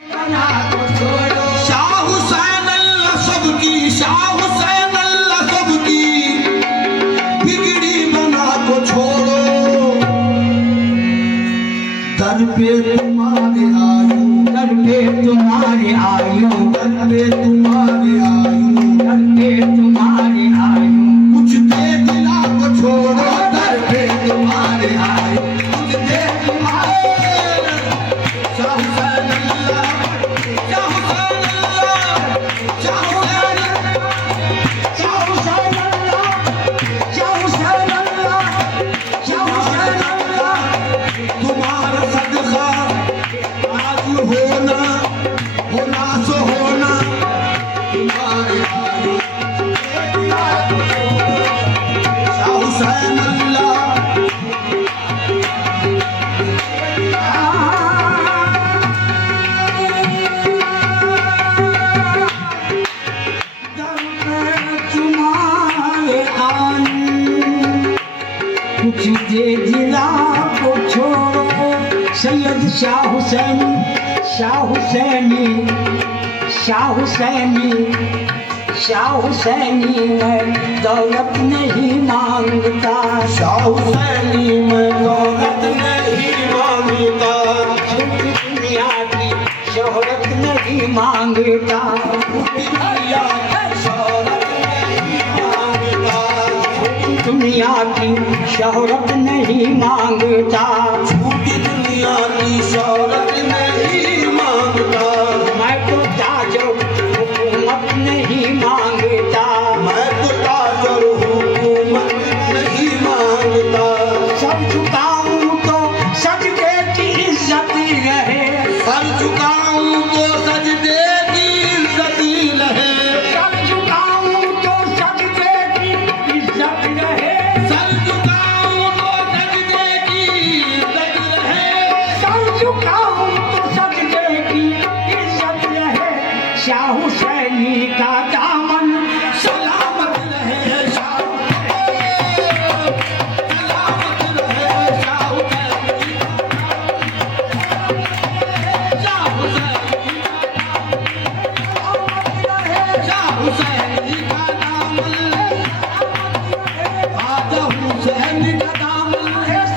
शाह हुसैन अल्लाह सबकी, शाह हुसैन अल्लाह सबकी, बिगड़ी बना को छोड़ो, दर पे तुम्हारे आयु, दर पे तुम्हारे आयु, दर पे तुम्हारे आयु, दर पे तुम्हारे आयु, कुछ दे दिला को छोड़ो, दर पे तुम्हारे आयु, कुछ दे तुम्हारे। शाह हुसैन अल्लाह, शाह हुसैन अल्लाह, शाह हुसैन, शाह हुसैन अल्लाह, शाह हुसैन अल्लाह, शाह हुसैन अल्लाह, तुम्हारा सदका आज होना, होना सो होना, तुम्हारे आयु। शाह हुसैन अल्लाह, दर पे तुम्हारे आयु, कुछ दे दिला को छोड़ो। सैयद शाह हुसैन, शाह हुसैनी, शाह हुसैनी, शाह हुसैनी मैं दौलत नहीं मांगता, शाह हुसैनी में दौलत नहीं मांगता, झूठी दुनिया की शोहरत नहीं मांगता, दुनिया की शोहरत नहीं मांगता, दुनिया की शोहरत नहीं मांगता। झूठी दुनिया की शोहरत नहीं मांगता, मैं तो ताजो हुकूमत नहीं मांगता, मैं तो ताज और हुकूमत नहीं मांगता, सब झुकाऊं तो सजदे की इज्जत रहे, सर झुकाऊं तो सजदे की इज्जत रहे, सब झुकाऊं तो सजदे की इज्जत रहे, सर झुकाऊं तो सजदे की इज्जत रहे, सर झुकाऊं तो सजदे की इज्जत रहे। शाह हुसैनी का दामन सलामत रहे शाह, सलामत रहे शाह हुसैन, शाह हुसैन, शाह हुसैन का दामन, आजा हुसैन का दामन,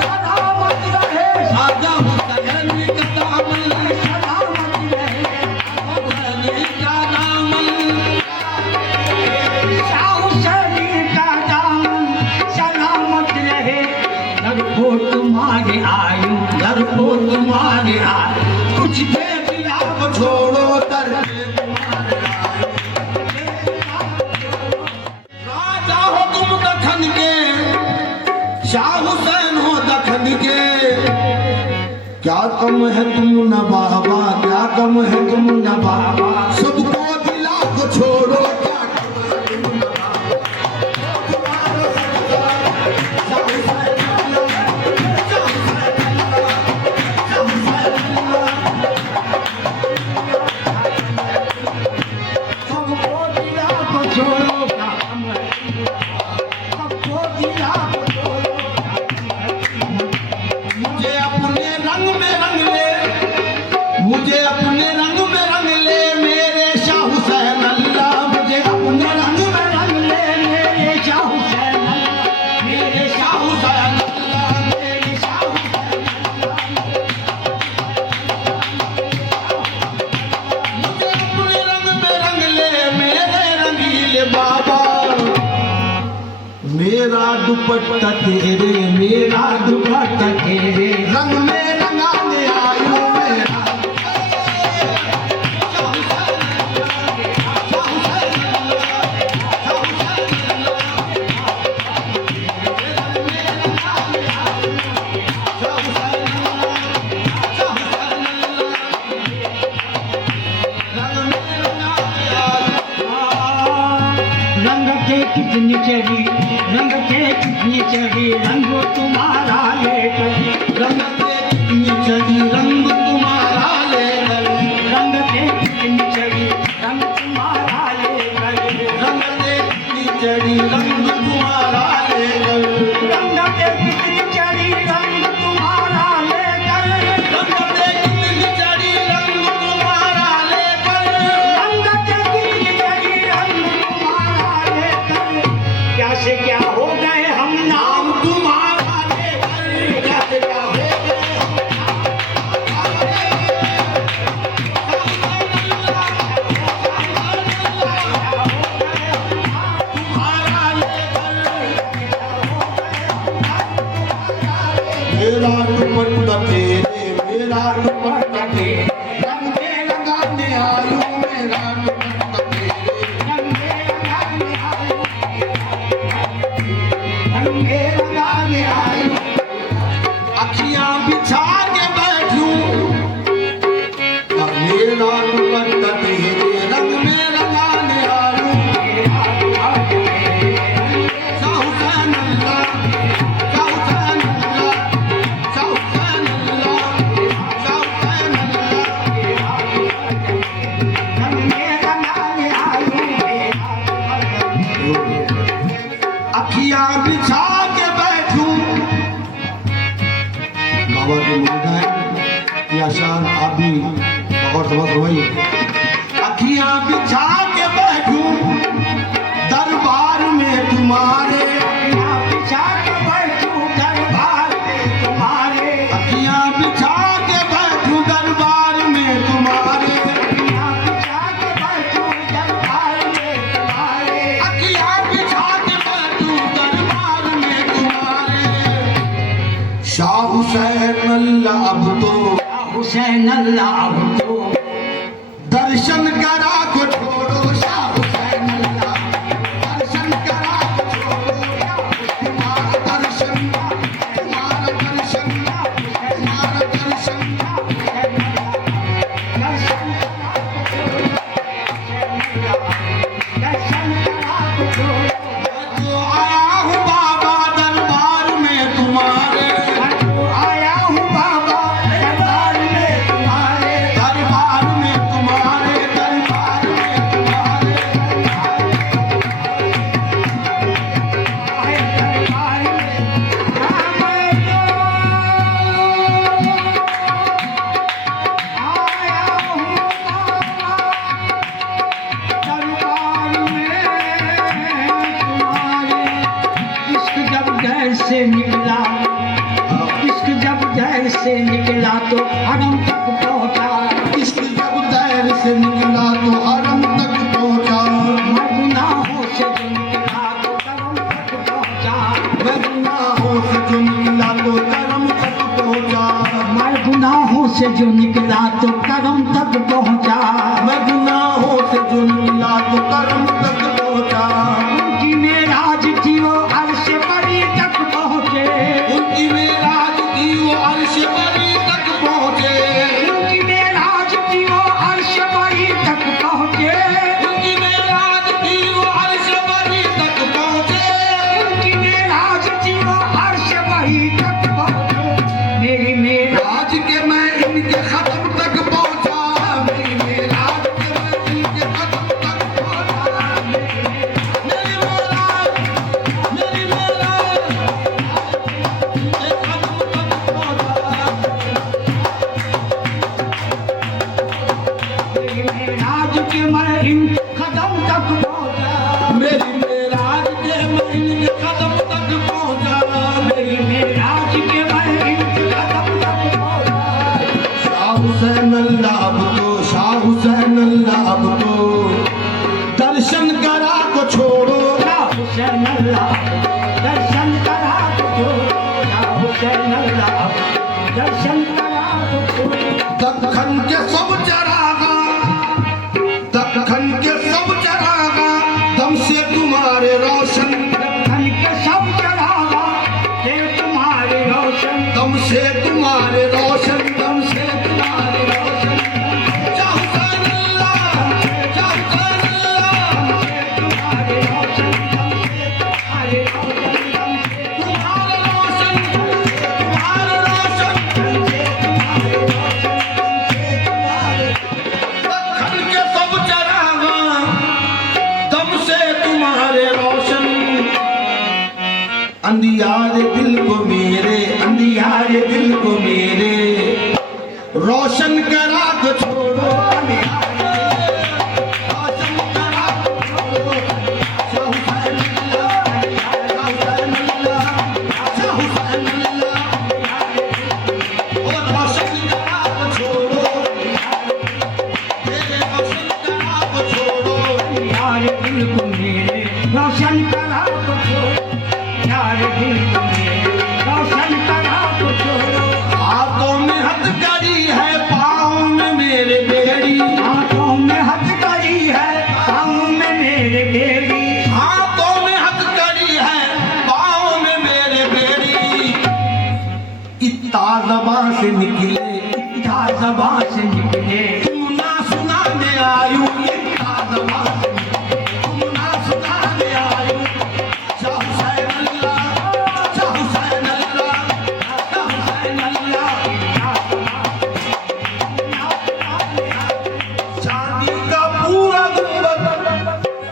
सलामत रहे, आजा हुसैन का दामन, सलामत रहे। हुसैन का दामन, शाह हुसैनी का दामन सलामत रहे। दर को तुम्हारे आयु, दर को तुम्हारे आए, कुछ दे दिया को छोड़ो, दर पे तुम्हारे आए। राजा हो तुम दखन के, शाह हुसैन हो दखन के, क्या कम है तुम न बाबा, क्या कम है तुम न बाबा, सबको दिला को छोड़ो, क्या कम है तुम न बाबा, तुम्हारा सदका, शाह हुसैन अल्लाह, शाह हुसैन अल्लाह, शाह हुसैन अल्लाह, सबको दिला को छोड़ो काम है, सबको दिला को छोड़ो मुझे अपने रंग में रंग ले, मुझे अपने रंग में रंग ले, मेरे शाह हुसैन अल्लाह, मुझे अपने रंग में रंग ले, मेरे शाह हुसैन अल्लाह, मेरे शाह हुसैन अल्लाह, मेरे शाह हुसैन मुझे अपने रंग में रंग ले, मेरे रंगीले बाबा, मेरा दुपट्टा तेरे, मेरा दुपट्टा तेरे रंग में रंगाने आयु, मेरा शाह हुसैन अल्लाह, शाह हुसैन अल्लाह, शाह हुसैन अल्लाह, मेरे रंग में रंगाने आयु, शाह हुसैन अल्लाह, शाह हुसैन अल्लाह, रंग में रंगाने आयु। रंग के कितनी चढ़ी, रंग के कितनी चढ़ी, रंग तुम्हारा लेकर, रंग के कितनी चढ़ी, रंग तुम्हारा लेकर, रंग के कितनी चढ़ी, रंग तुम्हारा लेकर, रंग के कितनी चढ़ी, रंग तुम्हारा लेकर, रंग के कितनी चढ़ी, रंग तुम्हारा लेकर, रंग के कितनी चढ़ी, रंग तुम्हारा बिछा के बैठूं मेरा दुपट्टा तेरे रंग में रंगाने आऊं शाह हुसैन अल्लाह शाह हुसैन अल्लाह शाह हुसैन अल्लाह शाह हुसैन अल्लाह अखियां बिछा के बैठूं बाबा के मुरीद हैं या शान आप भी और समझ रही अखियां बिछा के बैठूं दरबार में तुम्हारे अखियां बिछा के बैठूं दरबार में तुम्हारे अखियां बिछा के बैठूं दरबार में तुम्हारे अखियां बिछा के बैठूं दरबार में तुम्हारे अखियां बिछा के बैठूं दरबार में तुम्हारे शाह हुसैन अल्लाह अब तो हुसैन अल्लाह अब तो दर्शन करा को छोड़ो शाह हुसैन अल्लाह दर्शन करा को छोड़ो तुम्हारा दर्शन तुम्हारा दर्शन तुम्हारा दर्शन तो आया हूँ बाबा दरबार में तुम्हारे आया हूँ बाबा दरबार में तुम्हारे दरबार में तुम्हारे दरबार में तुम्हारे आए दरबार में आया हूँ दरबार में तुम्हारे इश्क जब घर से निकला इश्क जब घर से निकला तो हरम तक पहुंचा इश्क जब दैर से निकला तो हरम तक पहुंचा मैं गुनाहों से जो निकला तो करम तक पहुंचा मैं गुनाहों से जो निकला तो करम तक पहुंचा मैं गुनाहों से जो निकला तो करम तक पहुंचा मैं गुनाहों से जो निकला तो कर्म तक पहुंचा उनकी मेराज थी वो अर्श परी तक पहुंचे उनकी मेराज की वो अर्श परी तक पहुंचे उनकी मेराज थी वो अर्श परी तक पहुंचे उनकी मेराज की वो अर्श परी तक पहुंचे उनकी मेराज थी वो अर्श परी तक पहुंचे मेरी मेराज आज के मैं इनके खत्म तक पहुंचा मेरी मेराज के मैं इनके खत्म तक पहुंचा मेरी मेराज मेरी मेराज इनके खत्म तक पहुंचा मेरी मेराज के मैं इन कदम तक पहुंचा मेरी मेराज के मैं इनके कदम तक पहुंचा मेरी मेराज के मैं इन कदम तक पहुंचा शाह हुसैन अल्लाह अब तो शाह हुसैन अल्लाह अब तो दर्शन करा को छोड़ो हुसैन अल्लाह दर्शन करा तो हुसैन अल्लाह दर्शन करा तो दक्खन के सब चरागा दक्खन के सब चरागा दम से तुम्हारे रोशन दर्शन के सब चढ़ावा ये तुम्हारे रोशन दम से तुम्हारे रोशन दम से तुम्हारे रोशन शाह हुसैन अल्लाह शाह हुसैन अल्लाह तुम्हारे रोशन तुम्हारे रोशन तुम्हारे रोशन तुम्हारे रोशन दक्खन के सब चरागा दम से तुम्हारे रोशन अंधियारे दिल को मेरे अंधियारे दिल को मेरे रोशन करा को छोड़ो रोशन करा को छोड़ो शाह हुसैन अल्लाह शाह हुसैन अल्लाह शाह हुसैन अल्लाह ओ रोशन करा को छोड़ो मेरे रोशन करा को छोड़ो यार दिल को मेरे रोशन करा तो यार दिल को मेरे रोशन करा तो हाथों में हथकड़ी है पाँव से निकले इच्छा ज़बां से निकले तुम ना सुनाने आयु इच्छा ज़बां से निकले तुम ना सुनाने आयु शाह हुसैन अल्लाह शाह हुसैन अल्लाह शाह हुसैन अल्लाह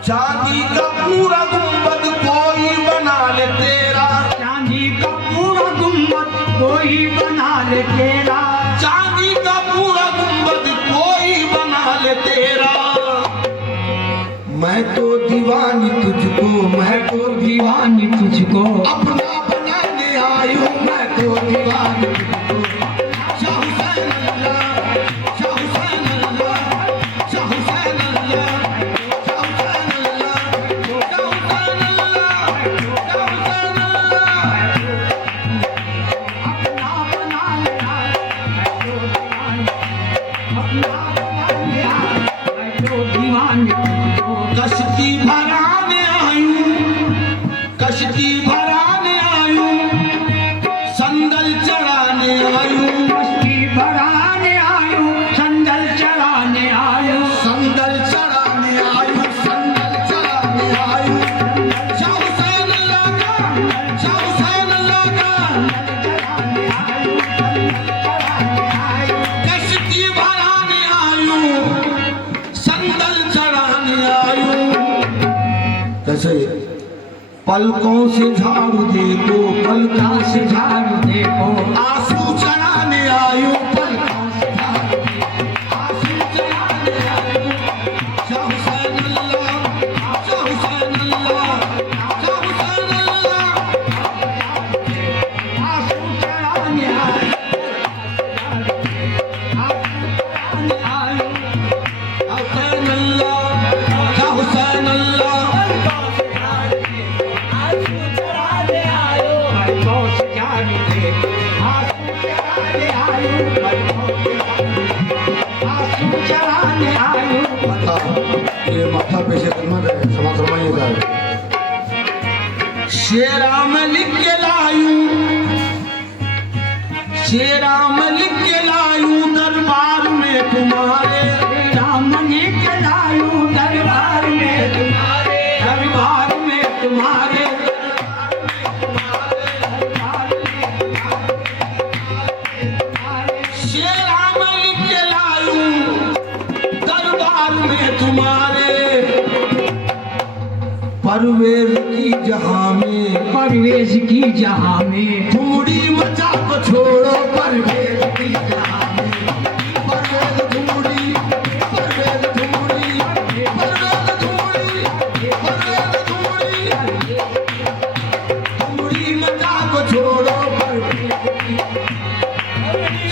चांदी का पूरा गुंबद कोई बना ले तेरा चांदी का पूरा गुम्बद कोई बना ले तेरा चांदी का पूरा गुंबद कोई बना ले तेरा मैं तो दीवानी तुझको मैं तो दीवानी तुझको अपना बनाने आई हूँ मैं तो दीवानी तुझको शाह हुसैन अल्लाह शाह हुसैन अल्लाह शाह हुसैन अल्लाह शाह हुसैन अल्लाह शाह हुसैन अल्लाह शाह हुसैन अल्लाह अपना बना ले अपना बना ले मैं तो दीवानी तुझको कश्ती भराने आयूं कश्ती भराने आयूं संदल चढ़ाने आयूं मस्ती भराने आयु संदल चढ़ाने आयु संदल चढ़ाने आयूं संदल चढ़ाने आयूं शाह हुसैन अल्लाह का शाह हुसैन अल्लाह का चढ़ाने आयु चढ़ाने आयु कश्ती भराने आयूं संदल चढ़ाने आयूं कैसे पलकों से झाड़ू देखो पलकों से से झाड़ू देखो आंसू चढ़ाने आयूं पलकों से झाड़ू देखो आंसू चढ़ाने आयूं शाह हुसैन अल्लाह शाह हुसैन अल्लाह शाह हुसैन अल्लाह आंसू चढ़ाने आयु आंसू चढ़ाने आयु शाह हुसैन अल्लाह पलकों से झाड़ू देखो आंसू चढ़ाने आयु आंसू चढ़ाने आयु माथा ये माथा पेश खिदमत है क्षमा फरमाइएगा शेरा में लिख के लायूं शेरा में लिख के लायूं दरबार में तुम्हारे राम ने चलायू दरबार में तुम्हारे दरबार में तुम्हारे शेरा में लिख के लायूं दरबार में तुम्हारे परवेज की जहां में परवेज की जहां में ठुमड़ी मचा को छोड़ो परवेज की जहां में परवेज ठुमड़ी परवेज ठुमड़ी परवेज ठुमड़ी परवेज ठुमड़ी ठुमड़ी मचा को छोड़ो परवेज की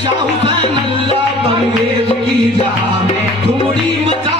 शाह हुसैन अल्लाह परवेज की जहां में ठुमड़ी मचा